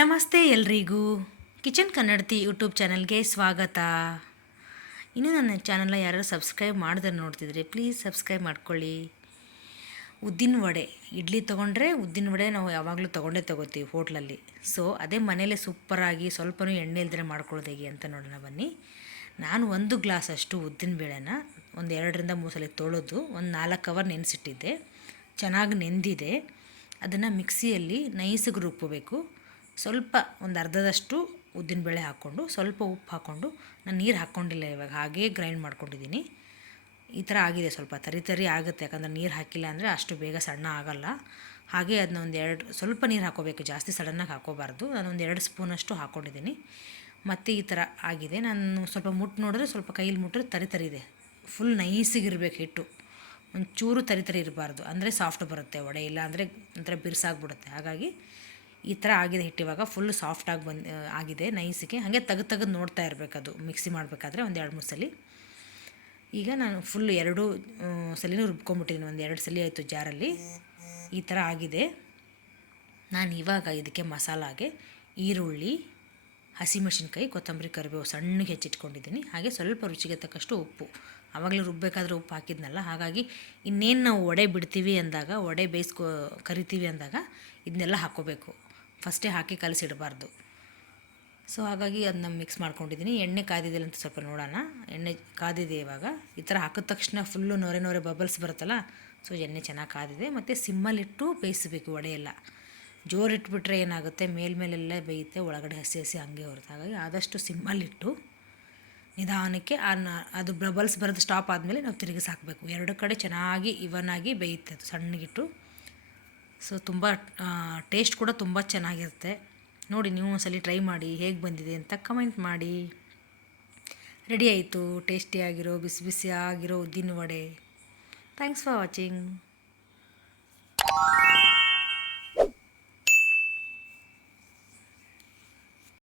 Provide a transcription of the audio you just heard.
ನಮಸ್ತೆ ಎಲ್ರಿಗೂ ಕಿಚನ್ ಕನ್ನಡತಿ ಯೂಟ್ಯೂಬ್ ಚಾನಲ್ಗೆ ಸ್ವಾಗತ. ಇನ್ನೂ ನನ್ನ ಚಾನಲ್ನ ಯಾರು ಸಬ್ಸ್ಕ್ರೈಬ್ ಮಾಡಿದ್ರೆ ನೋಡ್ತಿದ್ರೆ ಪ್ಲೀಸ್ ಸಬ್ಸ್ಕ್ರೈಬ್ ಮಾಡ್ಕೊಳ್ಳಿ. ಉದ್ದಿನ ವಡೆ ಇಡ್ಲಿ ತೊಗೊಂಡ್ರೆ ಉದ್ದಿನ ವಡೆ ನಾವು ಯಾವಾಗಲೂ ತೊಗೋತೀವಿ ಹೋಟ್ಲಲ್ಲಿ. ಸೊ ಅದೇ ಮನೇಲೆ ಸೂಪರಾಗಿ ಸ್ವಲ್ಪನೂ ಎಣ್ಣೆ ಇಲ್ದರೆ ಮಾಡ್ಕೊಳ್ಳೋದು ಹೇಗೆ ಅಂತ ನೋಡೋಣ ಬನ್ನಿ. ನಾನು 1 ಗ್ಲಾಸಷ್ಟು ಉದ್ದಿನ ಬೇಳೆನ ಒಂದು 2ರಿಂದ 3 ಸಲ ತೊಳೆದು ಒಂದು 4 ಅವರ್ ನೆನೆಸಿಟ್ಟಿದ್ದೆ. ಚೆನ್ನಾಗಿ ನೆಂದಿದೆ. ಅದನ್ನು ಮಿಕ್ಸಿಯಲ್ಲಿ ನೈಸಿಗೆ ರುಬ್ಬಬೇಕು. ಸ್ವಲ್ಪ ಒಂದು ಅರ್ಧದಷ್ಟು ಉದ್ದಿನಬೇಳೆ ಹಾಕ್ಕೊಂಡು ಸ್ವಲ್ಪ ಉಪ್ಪು ಹಾಕ್ಕೊಂಡು, ನಾನು ನೀರು ಹಾಕ್ಕೊಂಡಿಲ್ಲ ಇವಾಗ, ಹಾಗೇ ಗ್ರೈಂಡ್ ಮಾಡ್ಕೊಂಡಿದ್ದೀನಿ. ಈ ಥರ ಆಗಿದೆ. ಸ್ವಲ್ಪ ತರಿ ಆಗುತ್ತೆ, ಯಾಕಂದರೆ ನೀರು ಹಾಕಿಲ್ಲ ಅಂದರೆ ಅಷ್ಟು ಬೇಗ ಸಣ್ಣ ಆಗೋಲ್ಲ. ಹಾಗೆ ಅದನ್ನ ಸ್ವಲ್ಪ ನೀರು ಹಾಕ್ಕೋಬೇಕು, ಜಾಸ್ತಿ ಸಡನ್ನಾಗಿ ಹಾಕ್ಕೋಬಾರ್ದು. ನಾನು ಒಂದು 2 ಸ್ಪೂನಷ್ಟು ಹಾಕ್ಕೊಂಡಿದ್ದೀನಿ. ಮತ್ತು ಈ ಥರ ಆಗಿದೆ. ನಾನು ಸ್ವಲ್ಪ ನೋಡಿದ್ರೆ ಸ್ವಲ್ಪ ಕೈಲಿ ಮುಟ್ಟಿದ್ರೆ ತರಿ ಇದೆ. ಫುಲ್ ನೈಸಿಗಿರಬೇಕು ಹಿಟ್ಟು, ಒಂಚೂರು ತರಿ ಇರಬಾರ್ದು, ಅಂದರೆ ಸಾಫ್ಟ್ ಬರುತ್ತೆ ವಡೆ. ಇಲ್ಲ ಅಂದರೆ ಒಂಥರ ಬಿರ್ಸಾಗ್ಬಿಡುತ್ತೆ. ಹಾಗಾಗಿ ಈ ಥರ ಆಗಿದೆ ಹಿಟ್ಟು. ಇವಾಗ ಫುಲ್ ಸಾಫ್ಟಾಗಿ ಆಗಿದೆ ನೈಸಿಗೆ. ಹಾಗೆ ತೆಗೆದು ನೋಡ್ತಾ ಇರಬೇಕು, ಅದು ಮಿಕ್ಸಿ ಮಾಡಬೇಕಾದ್ರೆ ಒಂದು 2-3 ಸಲ. ಈಗ ನಾನು ಫುಲ್ 2 ಸಲಿನೂ ರುಬ್ಕೊಂಬಿಟ್ಟಿದ್ದೀನಿ. ಒಂದು 2 ಸಲ ಆಯಿತು ಜಾರಲ್ಲಿ. ಈ ಥರ ಆಗಿದೆ. ನಾನು ಇವಾಗ ಇದಕ್ಕೆ ಮಸಾಲಾಗೆ ಈರುಳ್ಳಿ, ಹಸಿಮೆಣಸಿನ್ಕಾಯಿ, ಕೊತ್ತಂಬರಿ, ಕರಿಬೇವು ಸಣ್ಣಗೆ ಹೆಚ್ಚಿಟ್ಕೊಂಡಿದ್ದೀನಿ. ಹಾಗೆ ಸ್ವಲ್ಪ ರುಚಿಗೆ ತಕ್ಕಷ್ಟು ಉಪ್ಪು. ಆವಾಗಲೇ ರುಬ್ಬಬೇಕಾದ್ರೆ ಉಪ್ಪು ಹಾಕಿದ್ನಲ್ಲ, ಹಾಗಾಗಿ ಇನ್ನೇನು ನಾವು ವಡೆ ಬಿಡ್ತೀವಿ ಅಂದಾಗ, ವಡೆ ಕರಿತೀವಿ ಅಂದಾಗ ಇದನ್ನೆಲ್ಲ ಹಾಕ್ಕೋಬೇಕು. ಫಸ್ಟೇ ಹಾಕಿ ಕಲಸಿಡಬಾರ್ದು. ಸೊ ಹಾಗಾಗಿ ಅದನ್ನ ಮಿಕ್ಸ್ ಮಾಡ್ಕೊಂಡಿದ್ದೀನಿ. ಎಣ್ಣೆ ಕಾದಿದ್ದಿಲ್ಲ ಅಂತ ಸ್ವಲ್ಪ ನೋಡೋಣ. ಎಣ್ಣೆ ಕಾದಿದೆ ಇವಾಗ. ಈ ಥರ ಹಾಕಿದ ತಕ್ಷಣ ಫುಲ್ಲು ನೊರೆ ಬಬಲ್ಸ್ ಬರುತ್ತಲ್ಲ, ಸೊ ಎಣ್ಣೆ ಚೆನ್ನಾಗಿ ಕಾದಿದೆ. ಮತ್ತು ಸಿಮ್ಮಲ್ಲಿಟ್ಟು ಬೇಯಿಸಬೇಕು ವಡೆ ಎಲ್ಲ. ಜೋರಿಟ್ಬಿಟ್ರೆ ಏನಾಗುತ್ತೆ, ಮೇಲೆಲ್ಲ ಬೇಯುತ್ತೆ, ಒಳಗಡೆ ಹಸಿ ಹಂಗೆ ಹೊರತು. ಹಾಗಾಗಿ ಆದಷ್ಟು ಸಿಮ್ಮಲ್ಲಿಟ್ಟು ನಿಧಾನಕ್ಕೆ ಅದು ಬಬಲ್ಸ್ ಬರೋದು ಸ್ಟಾಪ್ ಆದಮೇಲೆ ನಾವು ತಿರುಗಿಸಿ ಹಾಕಬೇಕು. 2 ಕಡೆ ಚೆನ್ನಾಗಿ ಇವನ್ನಾಗಿ ಬೇಯುತ್ತೆ ಅದು ಸಣ್ಣಗಿಟ್ಟು. ಸೊ ತುಂಬ ಟೇಸ್ಟ್ ಕೂಡ ತುಂಬ ಚೆನ್ನಾಗಿರುತ್ತೆ. ನೋಡಿ, ನೀವು ಒಂದ್ಸಲ ಟ್ರೈ ಮಾಡಿ, ಹೇಗೆ ಬಂದಿದೆ ಅಂತ ಕಮೆಂಟ್ ಮಾಡಿ. ರೆಡಿ ಆಯಿತು ಟೇಸ್ಟಿಯಾಗಿರೋ ಬಿಸಿಯಾಗಿರೋ ಉದ್ದಿನ ವಡೆ. Thanks for watching.